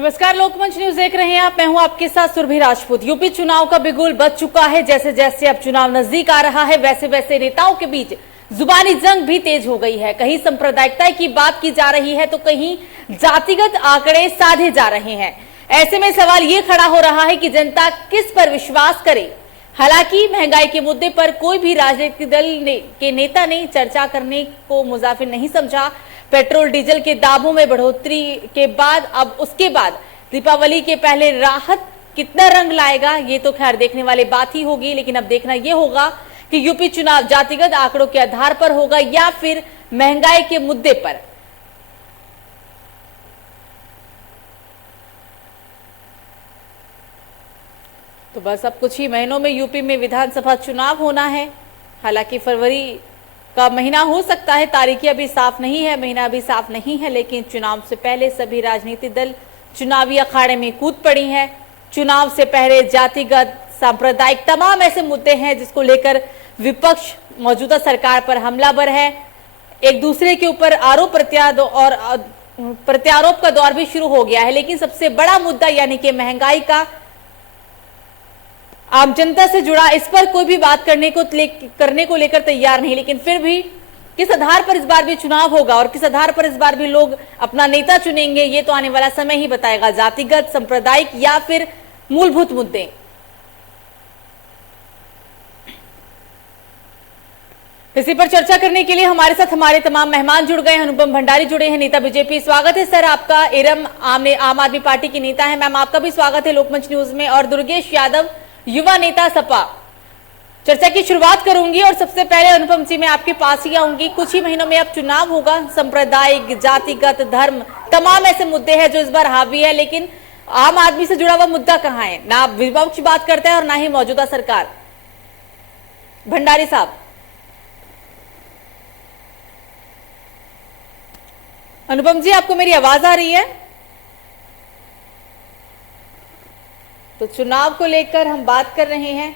नमस्कार, लोकमंच न्यूज देख रहे हैं आप। मैं हूं आपके साथ सुरभि राजपूत। यूपी चुनाव का बिगुल बज चुका है। जैसे जैसे अब चुनाव नजदीक आ रहा है वैसे वैसे नेताओं के बीच जुबानी जंग भी तेज हो गई है। कहीं सांप्रदायिकता की बात की जा रही है तो कहीं जातिगत आंकड़े साधे जा रहे हैं। ऐसे में सवाल ये खड़ा हो रहा है कि जनता किस पर विश्वास करे। हालांकि महंगाई के मुद्दे पर कोई भी राजनीतिक दल के नेता ने चर्चा करने को मुजाफिर नहीं समझा। पेट्रोल डीजल के दामों में बढ़ोतरी के बाद अब उसके बाद दीपावली के पहले राहत कितना रंग लाएगा, ये तो खैर देखने वाली बात ही होगी। लेकिन अब देखना यह होगा कि यूपी चुनाव जातिगत आंकड़ों के आधार पर होगा या फिर महंगाई के मुद्दे पर। तो बस अब कुछ ही महीनों में यूपी में विधानसभा चुनाव होना है। हालांकि फरवरी का महीना हो सकता है, तारीखें अभी साफ नहीं है, महीना अभी साफ नहीं है, लेकिन चुनाव से पहले सभी राजनीतिक दल चुनावी अखाड़े में कूद पड़ी हैं। चुनाव से पहले जातिगत, सांप्रदायिक तमाम ऐसे मुद्दे हैं जिसको लेकर विपक्ष मौजूदा सरकार पर हमलावर है। एक दूसरे के ऊपर आरोप प्रत्यारोप का दौर भी शुरू हो गया है। लेकिन सबसे बड़ा मुद्दा यानी कि महंगाई का आम जनता से जुड़ा, इस पर कोई भी बात करने को लेकर तैयार नहीं। लेकिन फिर भी किस आधार पर इस बार भी चुनाव होगा और किस आधार पर इस बार भी लोग अपना नेता चुनेंगे, ये तो आने वाला समय ही बताएगा। जातिगत, सांप्रदायिक या फिर मूलभूत मुद्दे। इसी पर चर्चा करने के लिए हमारे साथ हमारे तमाम मेहमान जुड़ गए हैं। अनुपम भंडारी जुड़े हैं, नेता बीजेपी। स्वागत है सर आपका। एरम आम आदमी पार्टी की नेता है, मैम आपका भी स्वागत है लोकमंच न्यूज में। और दुर्गेश यादव, युवा नेता सपा। चर्चा की शुरुआत करूंगी और सबसे पहले अनुपम जी मैं आपके पास ही आऊंगी। कुछ ही महीनों में अब चुनाव होगा। सांप्रदायिक, जातिगत, धर्म, तमाम ऐसे मुद्दे हैं जो इस बार हावी है। लेकिन आम आदमी से जुड़ा हुआ मुद्दा कहां है? ना विपक्ष बात करता है और ना ही मौजूदा सरकार। भंडारी साहब। अनुपम जी, आपको मेरी आवाज आ रही है? तो चुनाव को लेकर हम बात कर रहे हैं।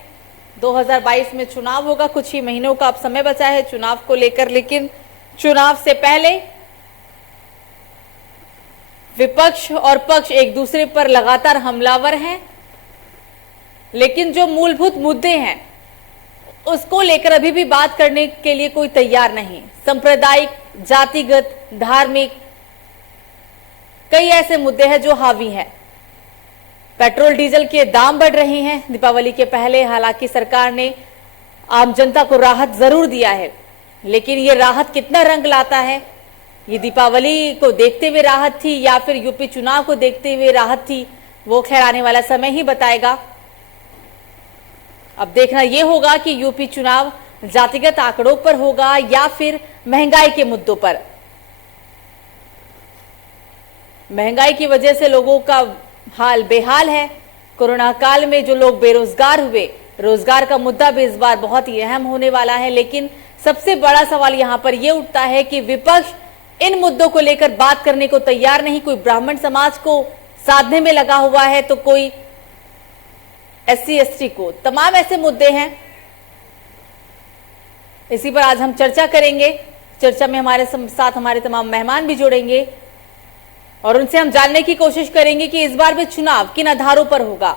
2022 में चुनाव होगा, कुछ ही महीनों का अब समय बचा है चुनाव को लेकर। लेकिन चुनाव से पहले विपक्ष और पक्ष एक दूसरे पर लगातार हमलावर हैं। लेकिन जो मूलभूत मुद्दे हैं उसको लेकर अभी भी बात करने के लिए कोई तैयार नहीं। सांप्रदायिक, जातिगत, धार्मिक, कई ऐसे मुद्दे हैं जो हावी हैं। पेट्रोल डीजल के दाम बढ़ रहे हैं दीपावली के पहले। हालांकि सरकार ने आम जनता को राहत जरूर दिया है, लेकिन ये राहत कितना रंग लाता है, ये दीपावली को देखते हुए राहत थी या फिर यूपी चुनाव को देखते हुए राहत थी, वो खैर आने वाला समय ही बताएगा। अब देखना यह होगा कि यूपी चुनाव जातिगत आंकड़ों पर होगा या फिर महंगाई के मुद्दों पर। महंगाई की वजह से लोगों का हाल बेहाल है। कोरोना काल में जो लोग बेरोजगार हुए, रोजगार का मुद्दा भी इस बार बहुत ही अहम होने वाला है। लेकिन सबसे बड़ा सवाल यहां पर यह उठता है कि विपक्ष इन मुद्दों को लेकर बात करने को तैयार नहीं। कोई ब्राह्मण समाज को साधने में लगा हुआ है तो कोई SC ST को। तमाम ऐसे मुद्दे हैं, इसी पर आज हम चर्चा करेंगे। चर्चा में हमारे साथ हमारे तमाम मेहमान भी जुड़ेंगे और उनसे हम जानने की कोशिश करेंगे कि इस बार भी चुनाव किन आधारों पर होगा,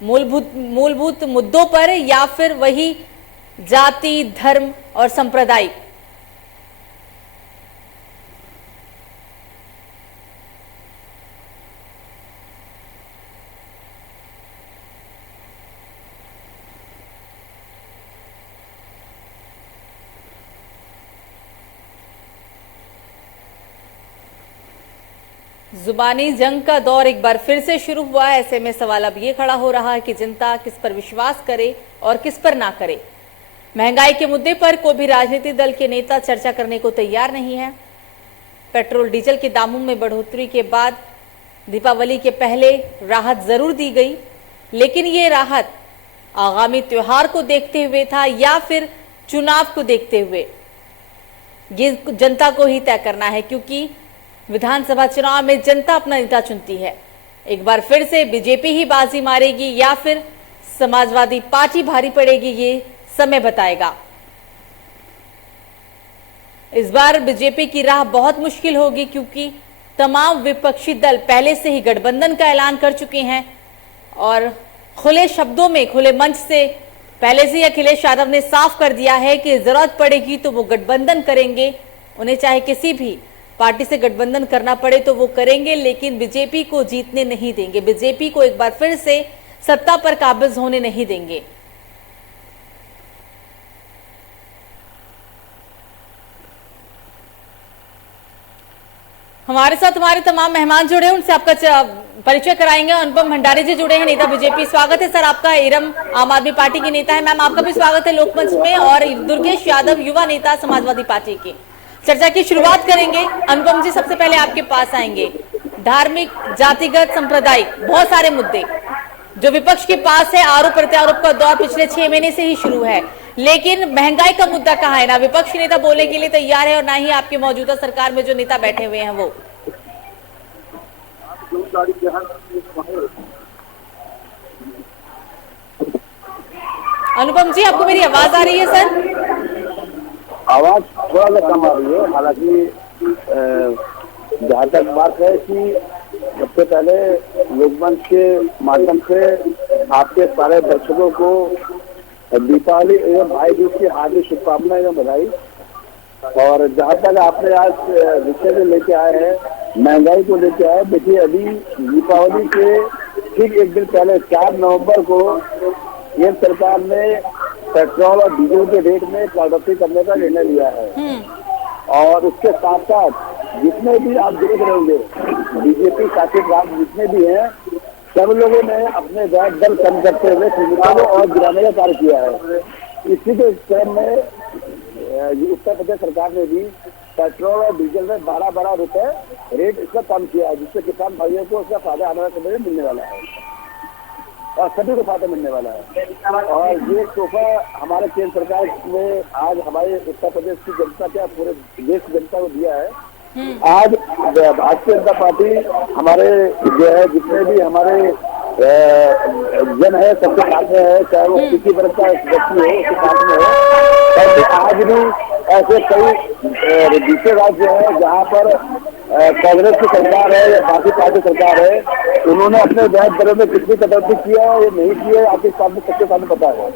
मूलभूत मुद्दों पर या फिर वही जाति, धर्म और सांप्रदायिक। जुबानी जंग का दौर एक बार फिर से शुरू हुआ है। ऐसे में सवाल अब ये खड़ा हो रहा है कि जनता किस पर विश्वास करे और किस पर ना करे। महंगाई के मुद्दे पर कोई भी राजनीतिक दल के नेता चर्चा करने को तैयार नहीं है। पेट्रोल डीजल के दामों में बढ़ोतरी के बाद दीपावली के पहले राहत जरूर दी गई, लेकिन ये राहत आगामी त्योहार को देखते हुए था या फिर चुनाव को देखते हुए, ये जनता को ही तय करना है। क्योंकि विधानसभा चुनाव में जनता अपना नेता चुनती है। एक बार फिर से बीजेपी ही बाजी मारेगी या फिर समाजवादी पार्टी भारी पड़ेगी, ये समय बताएगा। इस बार बीजेपी की राह बहुत मुश्किल होगी क्योंकि तमाम विपक्षी दल पहले से ही गठबंधन का ऐलान कर चुके हैं और खुले शब्दों में, खुले मंच से पहले से ही अखिलेश यादव ने साफ कर दिया है कि जरूरत पड़ेगी तो वो गठबंधन करेंगे। उन्हें चाहे किसी भी पार्टी से गठबंधन करना पड़े तो वो करेंगे, लेकिन बीजेपी को जीतने नहीं देंगे, बीजेपी को एक बार फिर से सत्ता पर काबिज होने नहीं देंगे। हमारे साथ हमारे तमाम मेहमान जुड़े हैं, उनसे आपका परिचय कराएंगे। अनुपम भंडारी जी जुड़े हैं, नेता बीजेपी। स्वागत है सर आपका। इरम आम आदमी पार्टी की नेता है। मैम आपका भी स्वागत है लोकमंच में। और दुर्गेश यादव युवा नेता समाजवादी पार्टी के। चर्चा की शुरुआत करेंगे। अनुपम जी सबसे पहले आपके पास आएंगे। धार्मिक, जातिगत, सांप्रदायिक बहुत सारे मुद्दे जो विपक्ष के पास है। आरोप प्रत्यारोप का दौर पिछले 6 महीने से ही शुरू है, लेकिन महंगाई का मुद्दा कहाँ है? ना विपक्षी नेता बोलने के लिए तैयार है और ना ही आपके मौजूदा सरकार में जो नेता बैठे हुए हैं वो। अनुपम जी आपको मेरी आवाज आ रही है सर? आवाज थोड़ा सा कम आ रही है। हालांकि जहाँ तक बात है कि सबसे पहले लोकमंच के माध्यम से आपके सारे दर्शकों को दीपावली एवं भाई दूज की हार्दिक शुभकामनाएं एवं बधाई। और जहाँ तक आपने आज विषय में लेके आए हैं, महंगाई को लेके आए, देखिए अभी दीपावली के ठीक एक दिन पहले 4 नवंबर को केंद्र सरकार ने पेट्रोल और डीजल के रेट में कटौती करने का निर्णय लिया है। और उसके साथ साथ जितने भी आप देख रहे होंगे बीजेपी शासित राज्य जितने भी हैं, सब लोगों ने अपने व्याज दर कम करते हुए किसानों को और गिराने का कार्य किया है। इसी के क्रम में उत्तर प्रदेश सरकार ने भी पेट्रोल और डीजल में 12 रुपए रेट इसका कम किया है, जिससे किसान भाइयों को उसका फायदा आने वाले समय में मिलने वाला है और सभी को फायदा मिलने वाला है। और ये तोहफा हमारे केंद्र सरकार ने आज हमारे उत्तर प्रदेश की जनता क्या पूरे देश की जनता को दिया है। आज भारतीय जनता पार्टी हमारे जो है जितने भी हमारे जन है सबके साथ में है, चाहे वो किसी तरह का व्यक्ति हो उसके साथ में है। तो आज भी ऐसे कई दूसरे राज्य है जहाँ पर कांग्रेस की सरकार है या बाकी पार्टी सरकार है, उन्होंने अपने ब्याज दरों में कितनी कटौती किया है या नहीं की है आपके सामने सबके सामने पता है।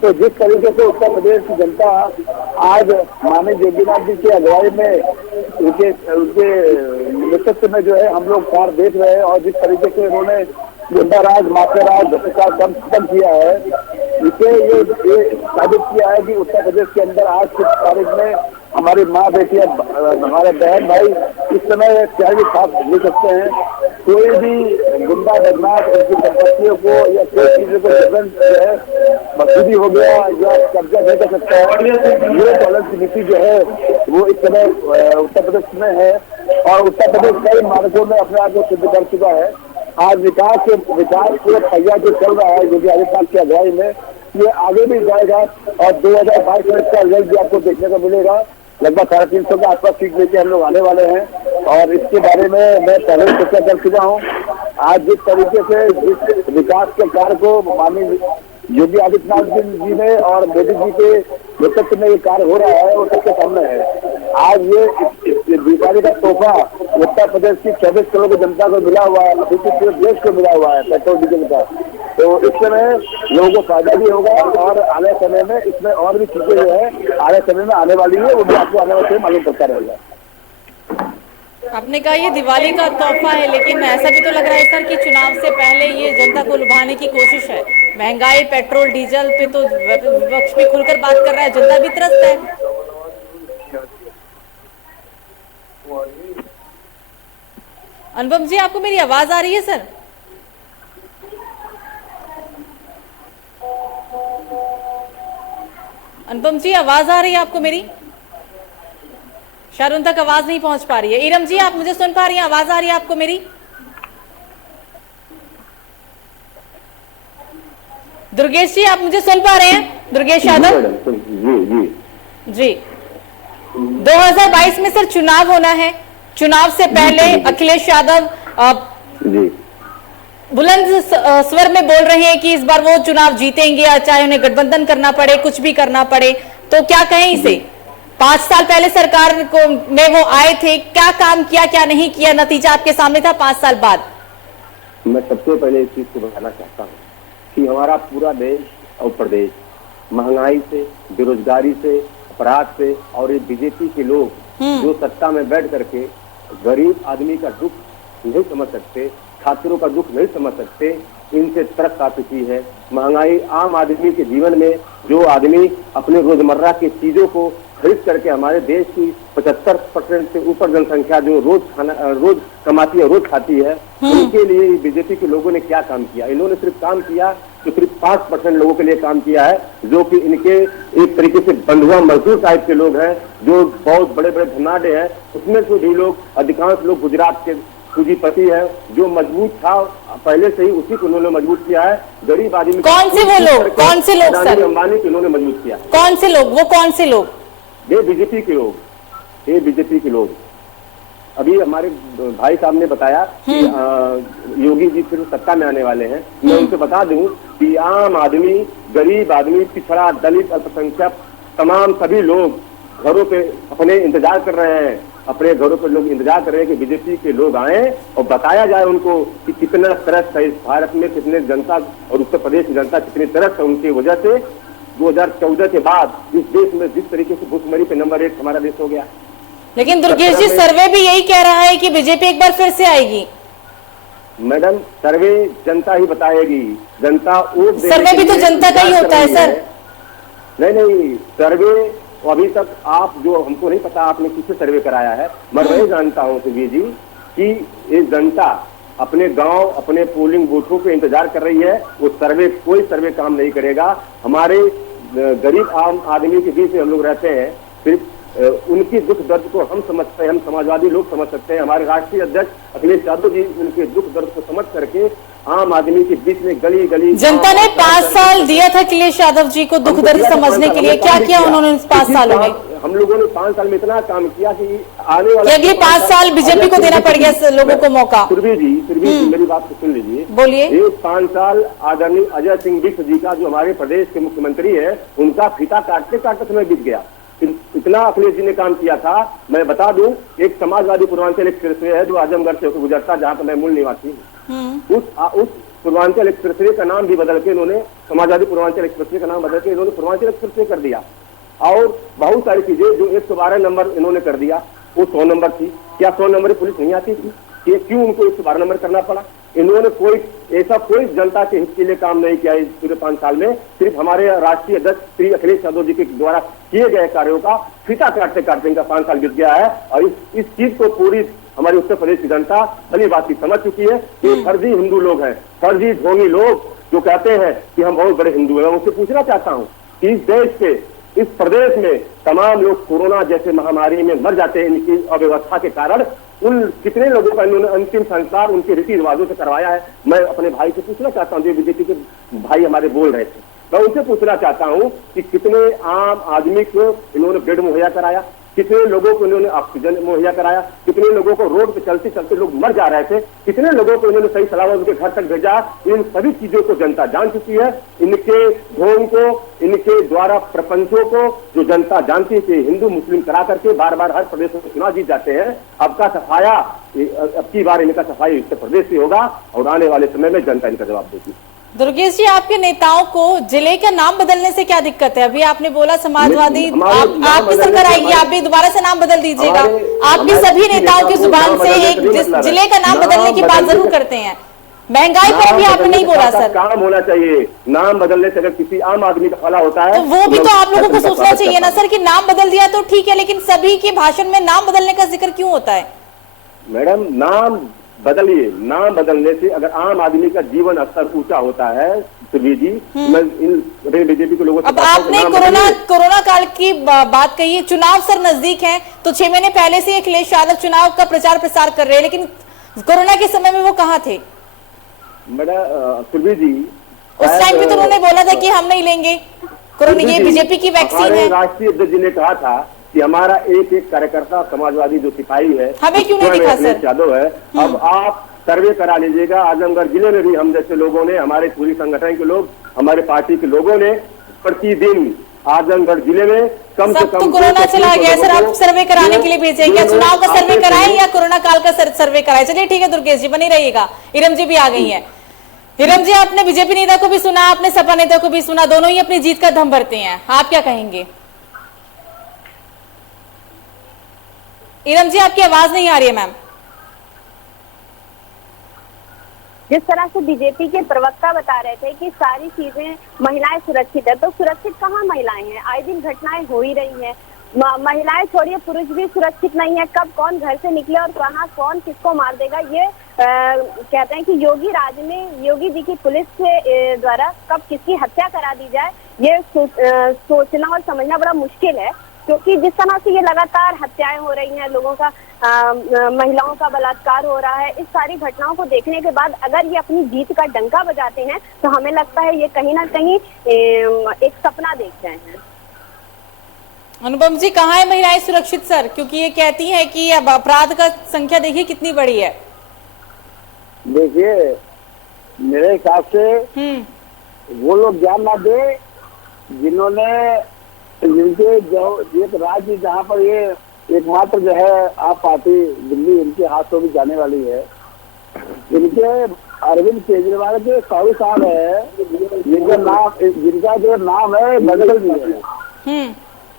तो जिस तरीके से उत्तर प्रदेश की जनता आज माननीय योगीनाथ जी की अगुवाई में उनके नेतृत्व में जो है हम लोग कार्य देख रहे हैं, और जिस तरीके से उन्होंने गुंडा राज, माफिया राज भ्रष्टाचार खत्म किया है, इसे ये साबित किया है कि उत्तर प्रदेश के अंदर आज की तारीख में हमारी माँ बेटियां, हमारे बहन भाई इस समय क्या भी साफ ले सकते हैं। कोई भी गुंडा बदमाश उनकी संपत्तियों को या कोई चीजों को जो है मसूदी हो गया या कब्जा नहीं कर सकता है। ये टॉलरेंस की नीति जो है वो इस समय उत्तर प्रदेश में है और उत्तर प्रदेश कई मार्गों में अपने आप को सिद्ध कर चुका है। आज विकास के पहिया जो चल रहा है योगी आदित्यनाथ की अगुवाई में, ये आगे भी जाएगा और 2022 में इसका रिजल्ट भी आपको देखने को मिलेगा। लगभग 350 के आसपास सीट लेके हम लोग आने वाले हैं और इसके बारे में मैं पहले चर्चा कर चुका हूँ। आज जिस तरीके से जिस विकास के कार्य को माननीय योगी आदित्यनाथ जी ने और मोदी जी के नेतृत्व में ये कार्य हो रहा है वो सबके सामने है। आज ये दीपावली का तोहफा उत्तर प्रदेश की 24 करोड़ की जनता को मिला हुआ है, अभी पूरे देश को मिला हुआ है पेट्रोल डीजल का। तो इस समय लोगों को फायदा भी होगा और आने समय में इसमें और भी चीजें जो है आने समय में आने वाली है वो भी आपको आने वाले समय मालूम पड़ता रहेगा। आपने कहा ये दिवाली का तोहफा है, लेकिन ऐसा भी तो लग रहा है सर कि चुनाव से पहले ये जनता को लुभाने की कोशिश है। महंगाई, पेट्रोल डीजल पे तो विपक्ष भी खुलकर बात कर रहा है, जनता भी त्रस्त है। अनुपम जी आपको मेरी आवाज आ रही है सर? अनुपम जी आवाज आ रही है आपको मेरी? शायद उन तक आवाज नहीं पहुंच पा रही है। इरम जी आप मुझे सुन पा रही हैं? आवाज आ रही है आपको मेरी? दुर्गेश जी आप मुझे सुन पा रहे हैं? दुर्गेश यादव जी 2022 में सर चुनाव होना है। चुनाव से पहले अखिलेश यादव बुलंद स्वर में बोल रहे हैं कि इस बार वो चुनाव जीतेंगे, चाहे उन्हें गठबंधन करना पड़े, कुछ भी करना पड़े। तो क्या कहें इसे? 5 साल पहले सरकार को में वो आए थे, क्या काम किया क्या नहीं किया, नतीजा आपके सामने था 5 साल बाद। मैं सबसे पहले इस चीज को बताना चाहता हूँ कि हमारा पूरा देश और प्रदेश महंगाई से, बेरोजगारी से, अपराध से, और ये बीजेपी के लोग जो सत्ता में बैठ करके गरीब आदमी का दुख नहीं समझ सकते, छात्रों का दुख नहीं समझ सकते, इनसे त्रस्त आ चुकी है। महंगाई आम आदमी के जीवन में, जो आदमी अपने रोजमर्रा की चीजों को खरीद करके, हमारे देश की 75% से ऊपर जनसंख्या जो रोज कमाती है, रोज खाती है, उनके लिए बीजेपी के लोगों ने क्या काम किया? इन्होंने सिर्फ काम किया तो सिर्फ 5% लोगों के लिए काम किया है, जो कि इनके एक तरीके से बंधुआ मजदूर टाइप के लोग हैं, जो बहुत बड़े बड़े धनाढ्य हैं। उसमें से भी लोग, अधिकांश लोग गुजरात के पूंजीपति है, जो मजबूत था पहले से ही, उसी को उन्होंने मजबूत किया है। गरीब आदमी कौन से वो लोग, कौन से लोग सर? अंबानी को इन्होंने मजबूत किया। कौन से लोग, वो कौन से लोग? ये बीजेपी के लोग, ये बीजेपी के लोग। अभी हमारे भाई साहब ने बताया कि योगी जी फिर सत्ता में आने वाले हैं। मैं उनसे बता दूं कि आम आदमी, गरीब आदमी, पिछड़ा, दलित, अल्पसंख्यक, तमाम सभी लोग घरों पे अपने इंतजार कर रहे हैं। अपने घरों पर लोग इंतजार कर रहे हैं कि बीजेपी के लोग आए और बताया जाए उनको कि कितना त्रस्त है इस भारत में, कितने जनता और उत्तर प्रदेश की जनता कितनी त्रस्त है उनकी वजह से। 2014 के बाद इस देश में जिस तरीके से भुखमरी पे नंबर 1 हमारा देश हो गया। लेकिन दुर्गेश जी, सर्वे भी यही कह रहा है कि बीजेपी एक बार फिर से आएगी। मैडम, सर्वे जनता ही बताएगी। जनता वोट, सर्वे भी तो जनता का ही होता है सर। नहीं, सर्वे अभी तक आप, जो हमको नहीं पता आपने किससे सर्वे कराया है, मैं वही जानता हूँ सुबीर जी कि ये जनता अपने गांव, अपने पोलिंग बूथों पे इंतजार कर रही है। वो सर्वे, कोई सर्वे काम नहीं करेगा। हमारे गरीब आम आदमी के बीच में हम लोग रहते हैं, सिर्फ उनकी दुख दर्द को हम समझते हैं, हम समाजवादी लोग समझ सकते हैं। हमारे राष्ट्रीय अध्यक्ष अखिलेश यादव जी उनके दुख दर्द को समझ करके आम आदमी के बीच में गली गली, जनता ने 5 साल दिया था अखिलेश यादव जी को दुख दर्द समझने के लिए। क्या किया उन्होंने इस 5 सालों में? हम लोगों ने 5 साल में इतना काम किया कि आने वाले अगले 5 साल बीजेपी को देना पड़ गया लोगों को मौका। सुरभि जी मेरी बात को सुन लीजिए। बोलिए। ये 5 साल आदरणीय अजय सिंह विष्ट जी का, जो हमारे प्रदेश के मुख्यमंत्री है, उनका फीता काटते काटते समय बीत गया। इतना अखिलेश जी ने काम किया था। मैं बता दूं, एक समाजवादी पूर्वांचल एक्सप्रेसवे है जो आजमगढ़ से होकर गुजरता, जहाँ पर मैं मूल निवासी हूँ। उस पूर्वांचल एक्सप्रेसवे का नाम भी बदल के इन्होंने, समाजवादी पूर्वांचल एक्सप्रेसवे का नाम बदल के इन्होंने पूर्वांचल एक्सप्रेसवे कर दिया। और बहुत सारी चीजें, जो 112 नंबर इन्होंने कर दिया, वो 100 नंबर थी। क्या 100 नंबर पुलिस नहीं आती थी? कि क्यों उनको 112 नंबर करना पड़ा? इन्होंने कोई जनता के हित के लिए काम नहीं किया इस पूरे 5 साल में। सिर्फ हमारे राष्ट्रीय अध्यक्ष श्री अखिलेश यादव जी के द्वारा किए गए कार्यों का फीता काटते काटते इनका 5 साल बीत गया है। और इस चीज को पूरी हमारी उत्तर प्रदेश की जनता भली बात समझ चुकी है कि फर्जी हिंदू लोग हैं, फर्जी ढोंगी लोग जो कहते हैं कि हम बहुत बड़े हिंदू हैं। उनसे पूछना चाहता हूँ कि इस देश पे, इस प्रदेश में तमाम लोग कोरोना जैसे महामारी में मर जाते हैं इनकी अव्यवस्था के कारण। उन कितने लोगों का इन्होंने अंतिम संस्कार उनके रीति रिवाजों से करवाया है? मैं अपने भाई से पूछना चाहता हूँ, जो बीजेपी के भाई हमारे बोल रहे थे, मैं उनसे पूछना चाहता हूँ कि कितने आम आदमी को इन्होंने बेड मुहैया कराया, कितने लोगों को इन्होंने ऑक्सीजन मुहैया कराया, कितने लोगों को रोड पे चलते चलते लोग मर जा रहे थे, कितने लोगों को इन्होंने सही सलामत उनके घर तक भेजा। इन सभी चीजों को जनता जान चुकी है। इनके ढोंग को, इनके द्वारा प्रपंचों को जो जनता जानती थी, हिंदू मुस्लिम करा करके बार बार हर प्रदेश में चुनाव जीत जाते हैं। अब की बार इनका सफाई उत्तर प्रदेश से होगा और आने वाले समय में जनता इनका जवाब देगी। दुर्गेश जी, आपके नेताओं को जिले का नाम बदलने से क्या दिक्कत है? अभी आपने बोला समाजवादी, आपकी सरकार आएगी, आप भी दोबारा से नाम बदल दीजिएगा। आप भी सभी नेताओं की जुबान से एक जिले का नाम बदलने की बात जरूर करते हैं। महंगाई पर भी आपने नहीं बोला सर। काम होना चाहिए। नाम बदलने से अगर किसी आम आदमी का भला होता है तो वो भी तो आप लोगों को सोचना चाहिए ना सर कि नाम बदल दिया तो ठीक है, लेकिन सभी के भाषण में नाम बदलने का जिक्र क्यों होता है? मैडम, नाम बदलिए। नाम बदलने से अगर आम आदमी का जीवन स्तर ऊंचा होता है, सुरभि जी, मैं इन बीजेपी के लोगों से, अब आपने कोरोना काल की बात कही है, चुनाव सर नजदीक हैं, तो 6 महीने पहले से अखिलेश यादव चुनाव का प्रचार प्रसार कर रहे हैं, लेकिन कोरोना के समय में वो कहाँ थे? मैडम सुरभि जी, उस टाइम पे तो उन्होंने बोला था कि हम नहीं लेंगे कोरोना, ये बीजेपी की वैक्सीन है। राष्ट्रीय अध्यक्ष जी ने कहा था कि हमारा एक एक कार्यकर्ता समाजवादी जो सिपाही है, हमें क्यों नहीं दिखा सर? यादव है। अब आप सर्वे करा लीजिएगा। आजमगढ़ जिले में भी हम जैसे लोगों ने, हमारे पूरी संगठन के लोग, हमारे पार्टी के लोगों ने प्रतिदिन आजमगढ़ जिले में कम से सब कम तो कोरोना चला गया है सर, आप सर्वे कराने के लिए भेजे क्या? चुनाव का सर्वे कराएं या कोरोना काल का सर्वे कराएं? चलिए ठीक है दुर्गेश जी, बनी रहिएगा। इरम जी भी आ गई हैं। इरम जी, आपने बीजेपी नेता को भी सुना, आपने सपा नेता को भी सुना, दोनों ही अपनी जीत का दम भरते हैं, आप क्या कहेंगे? इरम जी, आपकी आवाज नहीं आ रही है मैम। जिस तरह से बीजेपी के प्रवक्ता बता रहे थे कि सारी चीजें महिलाएं सुरक्षित है, तो सुरक्षित कहाँ महिलाएं हैं? आए दिन घटनाएं हो ही रही हैं। महिलाएं छोड़िए, पुरुष भी सुरक्षित नहीं है। कब कौन घर से निकले और कहाँ कौन किसको मार देगा, ये कहते हैं कि योगी राज में योगी जी की पुलिस के द्वारा कब किसकी हत्या करा दी जाए, ये सोचना और समझना बड़ा मुश्किल है। क्योंकि जिस तरह से ये लगातार हत्याएं हो रही हैं, लोगों का महिलाओं का बलात्कार हो रहा है, इस सारी घटनाओं को देखने के बाद अगर ये अपनी जीत का डंका बजाते हैं तो हमें लगता है ये कहीं ना कहीं एक सपना देख रहे हैं। अनुपम जी, कहाँ है महिलाएं सुरक्षित सर? क्योंकि ये कहती है कि अब अपराध का संख्या देखिए कितनी बड़ी है। देखिए, मेरे हिसाब से वो लोग ज्ञान ना दे जिन्होंने जिनके जो एक राज्य जहाँ पर ये एकमात्र जो है आप पार्टी दिल्ली इनके हाथों में जाने वाली है, इनके अरविंद केजरीवाल के 100 साल है, जिनका जो नाम है बंसल जी है।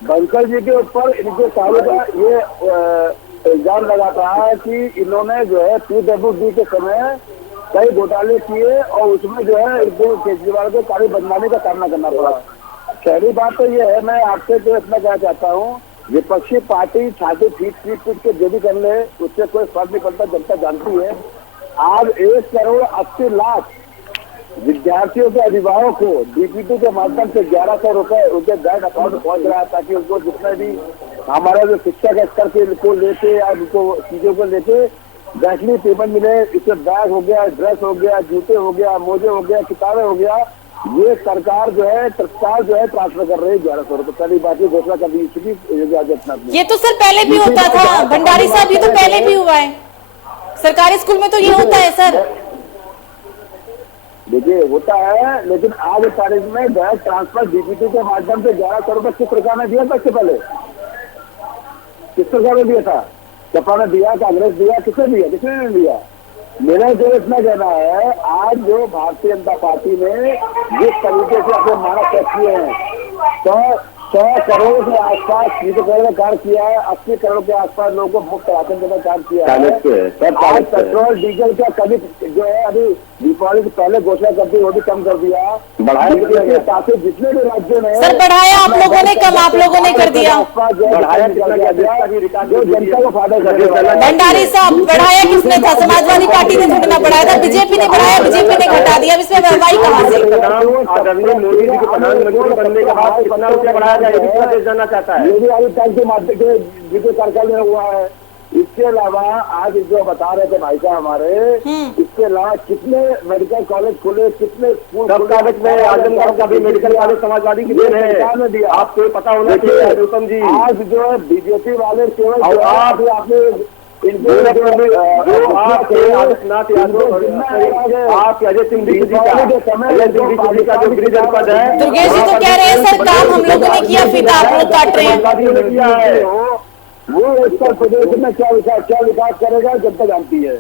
बंसल जी के ऊपर इनके सालों का ये इल्जाम लगाता है कि इन्होंने जो है PWD के समय कई घोटाले किए और उसमें जो है इनको केजरीवाल को काफी बदनामी का सामना करना पड़ा। पहली बात तो ये है, मैं आपसे तो इतना कहना चाहता हूँ, विपक्षी पार्टी छाती पीट के जो भी कर ले उससे कोई फर्क नहीं पड़ता, जनता जानती है। आज 1,80,00,000 विद्यार्थियों के अभिभावक को DPT के माध्यम से 1100 रुपए उनके बैंक अकाउंट में पहुंच रहा है, ताकि उनको जितने भी हमारा जो शिक्षा के स्तर के को लेके या उनको चीजों को लेके वैसली पेमेंट मिले। इससे बैग हो गया, ड्रेस हो गया, जूते हो गया, मोजे हो गया, किताबें हो गया, ये सरकार जो है तत्काल जो है ट्रांसफर कर रही है 1100 रुपए। पहली बात ये घोषणा कर दी चुकी। ये तो सर पहले भी होता था भंडारी साहब, ये तो पहले भी हुआ है, सरकारी स्कूल में तो ये होता है सर। देखिए होता है, लेकिन आज तारीख में बैग ट्रांसफर DPT के माध्यम से 1100 रुपए किस सरकार ने दिया था? इससे पहले किस सरकार ने दिया था? सपा ने दिया, कांग्रेस दिया, किसने दिया? किसने नहीं दिया? मेरा जो इतना कहना है, आज जो भारतीय जनता पार्टी ने जिस तरीके से अपने मानव तय किए हैं, तो 100 करोड़ के आसपास सीधे का कार्य किया है, 80 करोड़ के आसपास लोगों को मुफ्त राशन देने का कार्य किया है। आज पेट्रोल डीजल का कभी जो है अभी दीपावली से पहले घोषणा करती वो भी कम कर दिया, बढ़ाया। साथ ही जितने भी राज्यों ने सर बढ़ाया, आप लोगों ने कम, आप लोगों ने कर दिया। जो जनता को फायदा करेगा। भंडारी साहब बढ़ाया किसने था? समाजवादी पार्टी ने थोड़ा ना बढ़ाया था, बीजेपी ने बढ़ाया, बीजेपी ने घटा दिया। इसमें भरपाई कहाँ से? आदरणीय मोदी जी को प्रधानमंत्री बनने के बाद कितना रुपया बढ़ाया जाए, ये भी पूरा देश जानना चाहता है। ये भी अभी तक के माध्यम से बीजेपी सरकार में हुआ है। इसके अलावा आज जो बता रहे थे भाई साहब हमारे, इसके अलावा कितने मेडिकल कॉलेज खुले, कितने स्कूल कागज में आजमगढ़ का भी मेडिकल कॉलेज समाजवादी की देन है, आपको पता होना चाहिए अनुपम जी। आज जो है बीजेपी वाले केवल आपने आदित्यनाथ यादव, आप अजय सिंह जी का जो गृह जनपद है, दुर्गेश जी तो कह रहे हैं सर काम हम लोगों ने किया, फीता आप लोग काट रहे हैं। किया है वो उत्तर प्रदेश में क्या विकास करेगा जनता जानती है।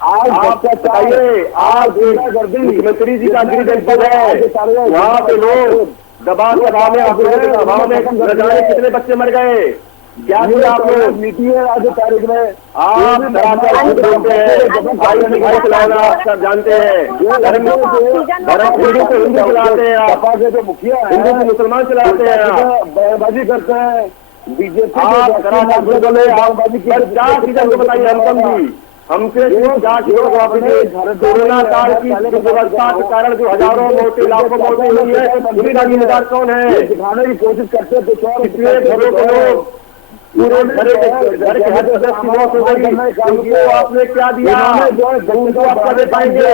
आज आप बताइए, आज मुख्यमंत्री जी का गृह जनपद है, वहाँ पे लोग दबाव के अभाव में कितने बच्चे मर गए, क्या किया आप लोग? नीति है आज तारीख में, आप बोलते हैं भाई चलाना, आप सब जानते हैं, धर्म हिंदू को हिंदू चलाते हैं, सपा के जो मुखिया है हिंदू को मुसलमान चलाते हैं, बयानबाजी करते हैं। बीजेपी आप बताइए अनुपम जी, हमसे कोरोना काल की व्यवस्था के कारण जो हजारों मौतें, लाखों मौतें हुई है, उनका जिम्मेदार कौन है? दिखाने की कोशिश करते हैं कुछ और। कितने घरों के लोग पूरे घर के हर सदस्य की मौत हो गई, उनको आपने क्या दिया? उनको आप क्या दे पाएंगे?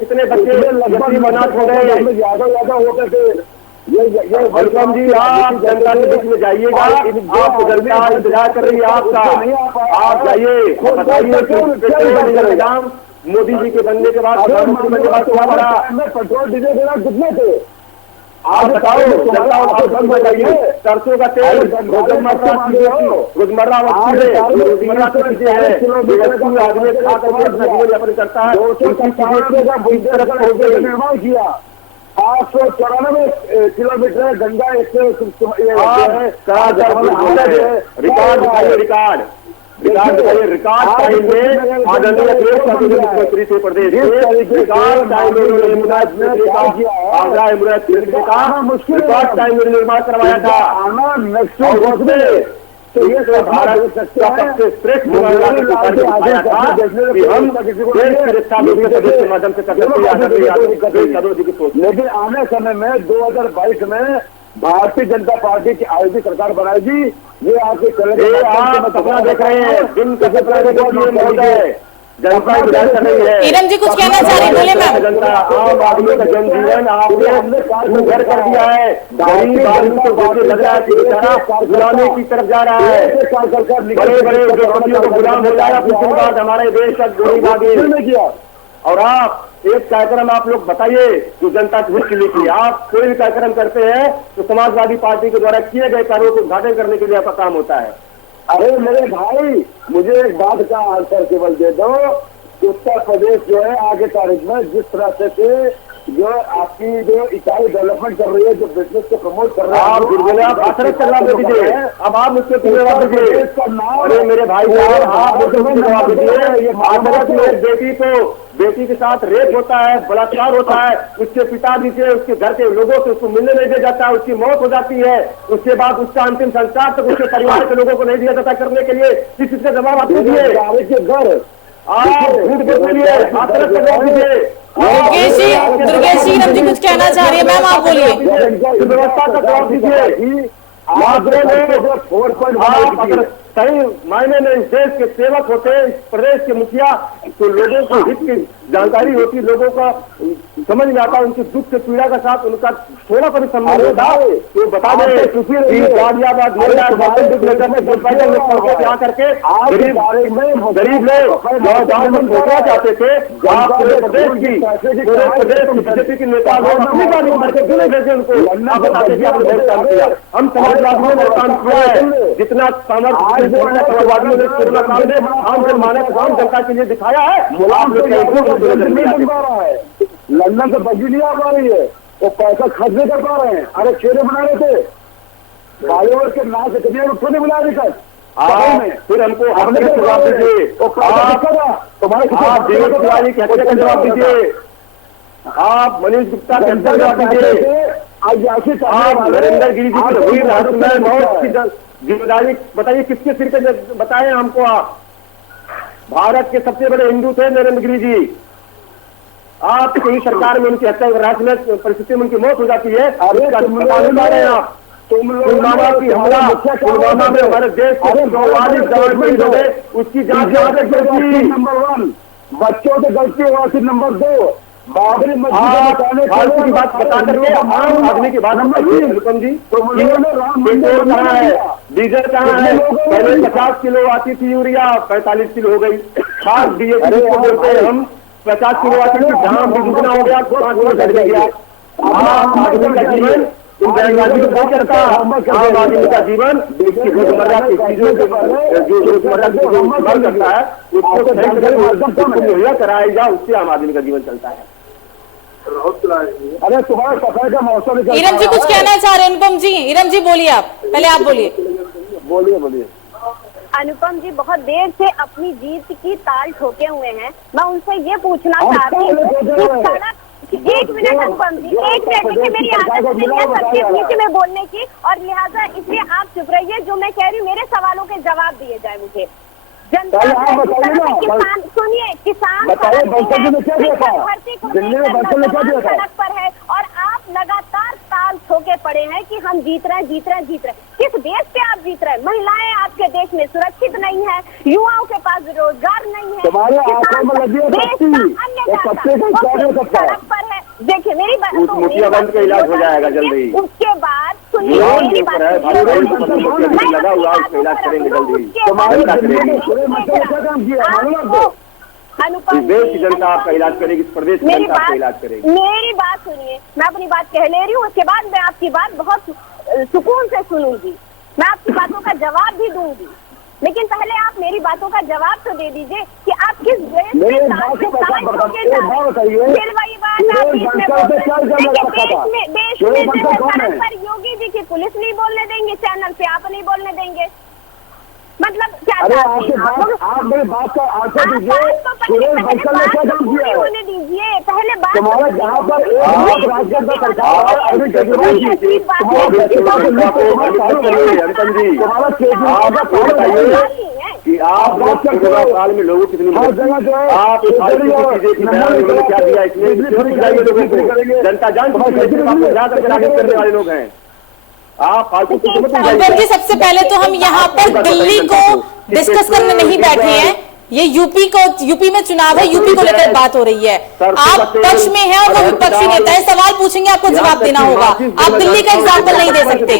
कितने बच्चे अनाथ हो गए? ज्यादा होते थे। अनुपम जी, आप जनता के बीच में जाइएगा, आपको जनता इंतजार कर रही है आपका, आप जाइए, बताइए मोदी जी के बनने के बाद, प्रधानमंत्री बनने के बाद क्या बढ़ा? पेट्रोल डीजल के दाम कितने थे? आप बताओ, सरसों का तेल रोजमर्रा चीजें हैं, आदमी खा करके अपना जीवन यापन करता है, निर्माण किया। 894 किलोमीटर गंगा रिकॉर्ड बताइए, रिकॉर्ड बताइए, रिकॉर्ड टाइम में आदरणीय अखिलेश यादव मुख्यमंत्री थे प्रदेश के, रिकॉर्ड टाइम में उन्होंने यमुना एक्सप्रेस का, आगरा यमुना एक्सप्रेस का रिकॉर्ड टाइम में निर्माण करवाया था। तो ये भारत का सबसे श्रेष्ठ दिखाया था कि हम देश की रक्षा के माध्यम से करते। लेकिन आने समय में 2022 में भारतीय जनता पार्टी की आयोजित सरकार बनाएगी। ये आपके आप सपना देख रहे हैं, दिन का सपना देख रहे हैं, जनता विधायक नहीं है। नीरम जी कुछ कहना चाह रही, बोले मैम। जनता आम आदमी का जनजीवन आपने घर कर दिया है, गरीब आदमी को बोलते लग रहा है कि बेचारा गुलामी की तरफ जा रहा है, बड़े बड़े उद्योगपतियों को गुलाम हो जाएगा कुछ दिन बाद हमारे देश का गरीब आदमी। और आप एक कार्यक्रम आप लोग बताइए जो जनता के हित के लिए किया। आप कोई भी कार्यक्रम करते हैं तो समाजवादी पार्टी के द्वारा किए गए कार्यों को उद्घाटन करने के लिए आपका काम होता है। अरे मेरे भाई, मुझे एक बात का आंसर केवल दे दो। उत्तर प्रदेश जो है आगे तारीख में जिस तरह से जो आपकी जो इकाई डेवलपमेंट कर रही है, जो बिजनेस को प्रमोट कर रहे हैं, आप आश्रय जवाब दे दीजिए। अब आप मुझसे जवाब दीजिए। अरे मेरे भाई साहब, आप मुझसे जवाब दीजिए। आश्रय में बेटी के साथ रेप होता है, बलात्कार होता है, उसके पिताजी से, उसके घर के लोगों से उसको मिलने नहीं दिया जाता है, उसकी मौत हो जाती है, उसके बाद उसका अंतिम संस्कार तक उसके परिवार के लोगों को नहीं दिया जाता करने के लिए, इस चीज का जवाब आप दीजिए। घर आप झूठ बोलिए, आश्रय का जवाब दीजिए। दुर्गेश जी नीरम जी कुछ कहना चाह रही है, मैम आप बोलिए। व्यवस्था का जवाब दीजिए। सही मायने में इस देश के सेवक होते, इस प्रदेश के मुखिया, तो लोगों को हित की जानकारी होती, लोगों का समझ में आता, उनके दुख से पीड़ा के साथ उनका थोड़ा सा भी संबंध होता तो बता दें। करके गरीब लोग सोचना चाहते थे आप पूरे प्रदेश की बीजेपी के नेता लोग अपनी बात करके दूर भेजे उनको, हम समाजवादियों ने काम किया है, जितना सामर्थ्य समाजवादियों ने कोरोना काल में आम जनमानस आम जनता के लिए दिखाया है। लंदन से बगी नहीं आ पा रही है, वो पैसा खर्च नहीं कर पा रहे हैं। अरे खेले बना रहे थे बॉलीवुड के नाच से नहीं बुला रही तक। फिर हमको जवाब दीजिए, तुम्हारे का जवाब दीजिए, आप मनीष गुप्ता के जवाब दीजिए, आप नरेंद्र गिरी जी की हुई मौत की जिम्मेदारी बताइए किसके सिर पे बताएं हमको। आप भारत के सबसे बड़े हिंदू थे नरेंद्र गिरी जी, आपकी सरकार में उनकी हत्या राजनीतिक परिस्थिति में उनकी मौत हो जाती है। आप पुलवामा की हमला, पुलवामा में हमारे देश के 44 जवान शहीद हो गए, उसकी जांच नंबर 1 बच्चों से गलती हुआ थी, नंबर 2 बाबरी मस्जिद की बात बता करके आम आदमी की बात अनुपम जी, पेट्रोल कहाँ है, डीजल कहाँ है? पहले 50 किलो आती थी यूरिया, 45 किलो हो गई। खाद डीएपी को बोलते हैं हम, 50 किलो आती थी, दाम भी दुगना हो गया, 5 किलो घट गया। आम आदमी का जीवन महंगाई को करता है, आम आदमी का जीवन रोजमर्रा की चीजों जो रोजमर्रा की चीजों इस्तेमाल करता है उसको मुहैया कराया जाए, उससे आम आदमी का जीवन चलता है। अरे तुम्हारा सफाई का मौसम। नीरम जी कुछ कहना चाह रहे हैं। अनुपम जी, नीरम जी बोलिए, आप पहले आप बोलिए। अनुपम जी बहुत देर से अपनी जीत की ताल ठोके हुए हैं। मैं उनसे ये पूछना चाहती हूँ कि सड़क, एक मिनट अनुपम जी, एक मिनट, देखिए मेरी आदत नहीं है सबके बीच में बोलने की, और लिहाजा इसलिए आप चुप रहिए। जो मैं कह रही हूँ मेरे सवालों के जवाब दिए जाए मुझे। जनता किसान, सुनिए, किसान सड़क पर है और आप लगातार ताल ठोके पड़े हैं कि हम जीत रहे हैं। किस बेस पे आप जीत रहे हैं? महिलाएं आपके देश में सुरक्षित नहीं है, युवाओं के पास रोजगार नहीं है, सड़क पर है। देखिए मेरी बात, मोतियाबंद का इलाज हो जाएगा जल्दी। उसके बाद सुनिए मेरी बात, लगा हुआ इलाज करेंगे जल्दी। अनुपम इस देश की जी, जनता आपका इलाज करेगी, इस प्रदेश की मेरी जनता आपका बात इलाज करेगी। मेरी बात सुनिए, मैं अपनी बात कह ले रही हूँ, उसके बाद मैं आपकी बात बहुत सुकून से सुनूंगी, मैं आपकी बातों का जवाब भी दूंगी, लेकिन पहले आप मेरी बातों का जवाब तो दे दीजिए कि आप किस देश मेरी के बात साथ को बताइए, बताइए, फिर वही बात आप बीच में बोल रहे हैं। देखिए, देश में जो है सड़क पर योगी जी की पुलिस नहीं बोलने देंगे, चैनल पे आप नहीं बोलने देंगे, मतलब क्या अरे चाहती आपकी हैं? बात, आप मेरी बात का आंसर आप दीजिए। बात तो सुरेश पहले बंसल ने क्या काम किया है? होने दीजिए, पहले बात तुम्हारा जहाँ पर एक राज्य का सरकार है, अरविंद केजरीवाल जी, तुम्हारा केजरीवाल को लेकर अनुपम जी, तुम्हारा आप बताइए कि आप लोग कोरोना काल में लोगों कितनी हर जगह जो है आप उन्होंने क्या दिया, इसमें जनता जान करने वाले लोग हैं। आप फालतू अनुपम जी, सबसे पहले तो हम यहाँ पर दिल्ली को डिस्कस करने नहीं बैठे हैं, ये यूपी में चुनाव है, यूपी को लेकर बात हो रही है। आप पक्ष में हैं और वो विपक्षी नेता है, सवाल पूछेंगे आपको जवाब देना होगा। आप दिल्ली का एग्जाम्पल नहीं दे सकते,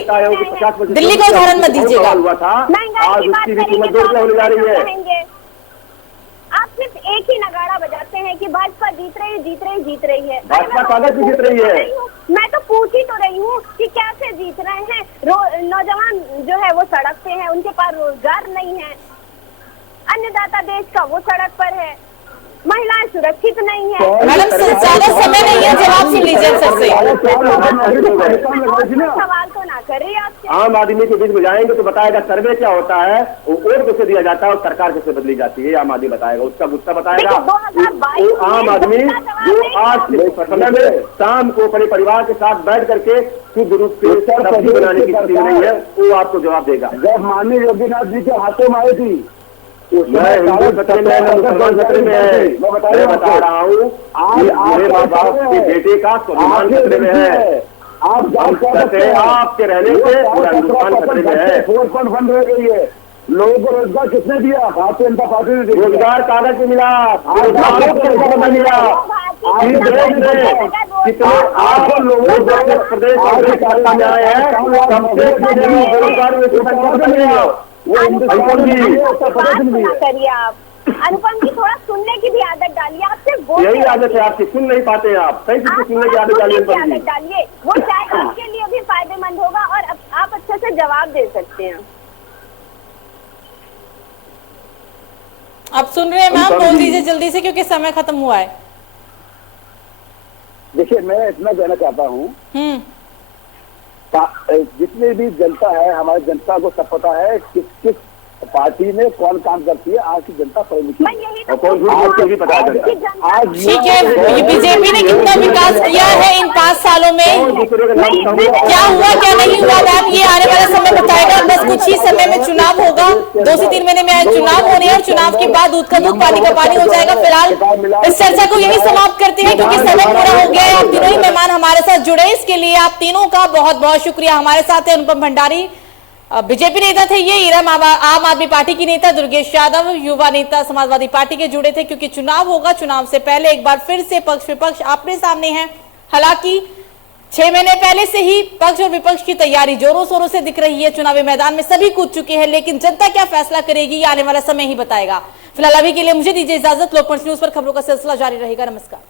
दिल्ली का उदाहरण मत दीजिएगा। आज उसकी भी कीमत 2 रुपया होने जा रही है। आप सिर्फ एक ही नगाड़ा बजाते हैं कि भाजपा जीत रही है। भाजपा कागज भी जीत रही है। मैं तो पूछ ही तो रही हूँ कि कैसे जीत रहे हैं। नौजवान जो है वो सड़क पे है, उनके पास रोजगार नहीं है, अन्नदाता देश का वो सड़क पर है, महिलाएं सुरक्षित नहीं है। मैडम, ज्यादा समय नहीं है, जवाब सुन लीजिए सर से। सवाल तो ना कर रही आपसे। आम आदमी के बीच में जाएंगे तो बताएगा सर्वे क्या होता है, वो वोट कैसे दिया जाता है और सरकार कैसे बदली जाती है, आम आदमी बताएगा, उसका गुस्सा बताएगा। वो आम आदमी जो आज के समय में शाम को अपने परिवार के साथ बैठ करके शुद्ध रूप से सब्जी बनाने की स्थिति नहीं है, वो आपको जवाब देगा। जब माननीय योगीनाथ जी के हाथों में आई थी, मैं हिंदू खतरे में है, मुसलमान खतरे में है, मैं बता रहा हूँ, मेरे माँ बाप के बेटे का स्वाभिमान खतरे में है। आप कहते हैं आपके रहने से पूरा हिंदुस्तान खतरे में है। 4.1 बंद रह गई है। लोगों को रोजगार किसने दिया? भारतीय जनता पार्टी ने दिया। रोजगार कागज में मिला, मिला कितने आप लोगों प्रदेश में आए हैं, करिए आप अनुपम जी, थोड़ा सुनने की भी आदत डालिए। आपसे यही आदत है आपकी, सुन नहीं पाते आप, सही से सुनने की आदत डालिए। डालिए, वो शायद आपके लिए भी फायदेमंद होगा और आप अच्छे से जवाब दे सकते हैं। आप सुन रहे हैं मैम, बोल दीजिए जल्दी से क्योंकि समय खत्म हुआ है। देखिए, मैं इतना कहना चाहता हूँ, जितनी भी जनता है, हमारी जनता को सब पता है किस किस पार्टी में कौन काम करती है। आज की जनता पढ़ी लिखी और कौन आज के भी पता है। ठीक है, बीजेपी ने कितना विकास किया है इन 5 सालों में, क्या हुआ क्या नहीं हुआ मैम, ये आने वाला समय बताएगा। बस कुछ ही समय में चुनाव होगा, 2 से 3 महीने में चुनाव होने हैं और चुनाव के बाद दूध का दूध पानी का पानी हो जाएगा। फिलहाल इस चर्चा को यही समाप्त करते हैं क्योंकि समय पूरा हो गया है। आप तीनों ही मेहमान हमारे साथ जुड़े, इसके लिए आप तीनों का बहुत बहुत शुक्रिया। हमारे साथ है अनुपम भंडारी, बीजेपी नेता थे ये, इरम आम आदमी पार्टी की नेता दुर्गेश यादव, युवा नेता समाजवादी पार्टी के जुड़े थे क्योंकि चुनाव होगा। चुनाव से पहले एक बार फिर से पक्ष विपक्ष आमने सामने है। हालांकि 6 महीने पहले से ही पक्ष और विपक्ष की तैयारी जोरों शोरों से दिख रही है। चुनावी मैदान में सभी कूद चुके हैं, लेकिन जनता क्या फैसला करेगी ये आने वाला समय ही बताएगा। फिलहाल अभी के लिए मुझे दीजिए इजाजत। लोकमंच न्यूज पर खबरों का सिलसिला जारी रहेगा। नमस्कार।